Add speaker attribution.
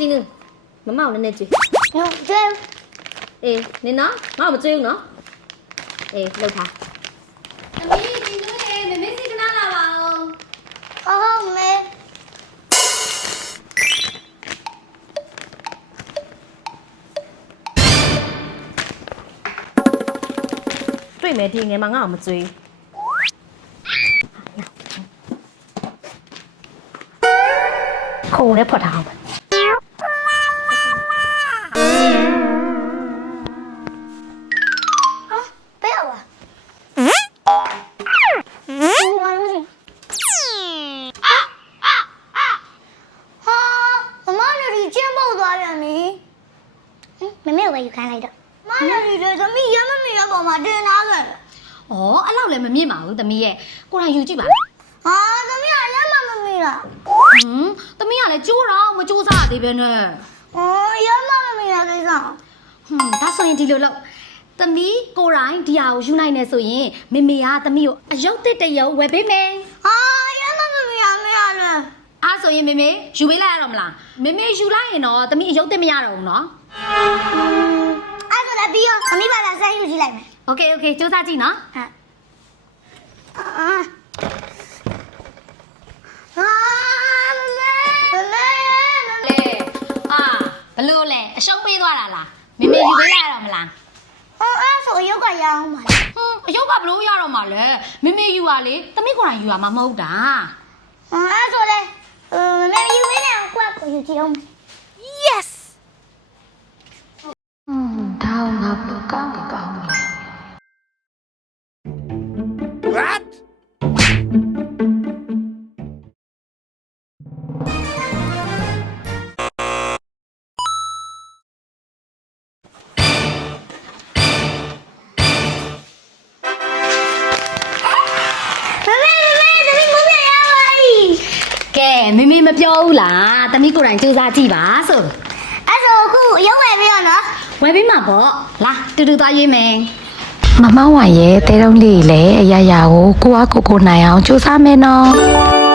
Speaker 1: စီနူမမကိုလည်းနဲ့ကြွေး
Speaker 2: ညိုကျွဲ
Speaker 1: အေးနင်နော်ငါ့ကိုမကြွေးဘူးနော်အေးလှုပ်ထားသမီးစီနူရေမမေစီကနာလာပါဦး
Speaker 2: ဟုတ်မေ
Speaker 1: တွေ့မယ်ဒီငယ်မှာငါ့ကိုမကြွေးခုံလည်းဖွက်ထားအောင်
Speaker 2: သွားပြန်ပြီဟင်မမေကိုပဲယူခိုင်းလိုက်တော့မလည်းဒီလေသမီးရမမီရပေါ်မှာတင်ထားခဲ့တယ်။
Speaker 3: ဩအဲ့လောက်လည်းမမြင့်ပါဘူးသမီးရဲ့။ကိုယ်တိုင်ယူကြည့်ပါ
Speaker 2: ဟာသမီးကလက်မမမီလား။
Speaker 3: ဟွန်းသမီးကလည်းကြိုးတော့မကြိုးစားသေးပဲနဲ့
Speaker 2: အော်ရမမမီလားကိစ္စ။
Speaker 3: ဟွန်းဒါဆိုရင်ဒီလိုလုပ်သမီးကိုယ်တိုင်ဒီဟာကိုယူနိုင်နေဆိုရင်မေမေကသမီးကိုအယုတ်တစ်တရုပ်ဝယ်ပေးမယ်
Speaker 2: ဟာရမမမီရမရလဲ ။
Speaker 3: အား ဆိုရင်မေမေယူပေးလိုက်ရတော့မလား။မေမေယူလိုက်ရင်တော့သမီးအယုတ်တစ်မရတော့ဘူးနော်
Speaker 2: အဲ့ဒါလည်းပြီးရောသမီးပါလာဆက်ယူကြည့်လိုက်မယ်။
Speaker 3: Okay okay စူးစမ်းကြည့်နော်
Speaker 2: ဟာအာဟာမမေမမေ။
Speaker 3: လေအာဘလို့လဲအရှုံးပေးသွားတာလား။မေမေယူပေးလိုက်ရတော့မလား
Speaker 2: ဟောအဲ့ဆိုရုပ်ကရအောင်ပါလား။
Speaker 3: ဟွန်းအယုတ်ကဘလို့ရတော့မှာလဲ။မေမေယူပါလေသမီးကိုယ်တိုင်ယူရမှာမဟုတ်တာ
Speaker 2: ဟောအဲ့ဆိုလေမမေယူမင်း နဲ့ကွက်ကို
Speaker 3: ပြောဘူးလား။သမီးကိုယ်တိုင်စူးစမ်းကြည့်ပါဆို
Speaker 2: အဲ့ဆိုအခုရုပ်ဝယ်ပြီးတော့နော်
Speaker 3: ဝယ်ပေးမှာပေါ့လာတူတူသွားရွေးမယ်
Speaker 4: မမဝါရဲ့တဲတုံးလေးလေအရာရာကိုကိုကကိုကိုနိုင်အောင်စူးစမ်းမယ်နော်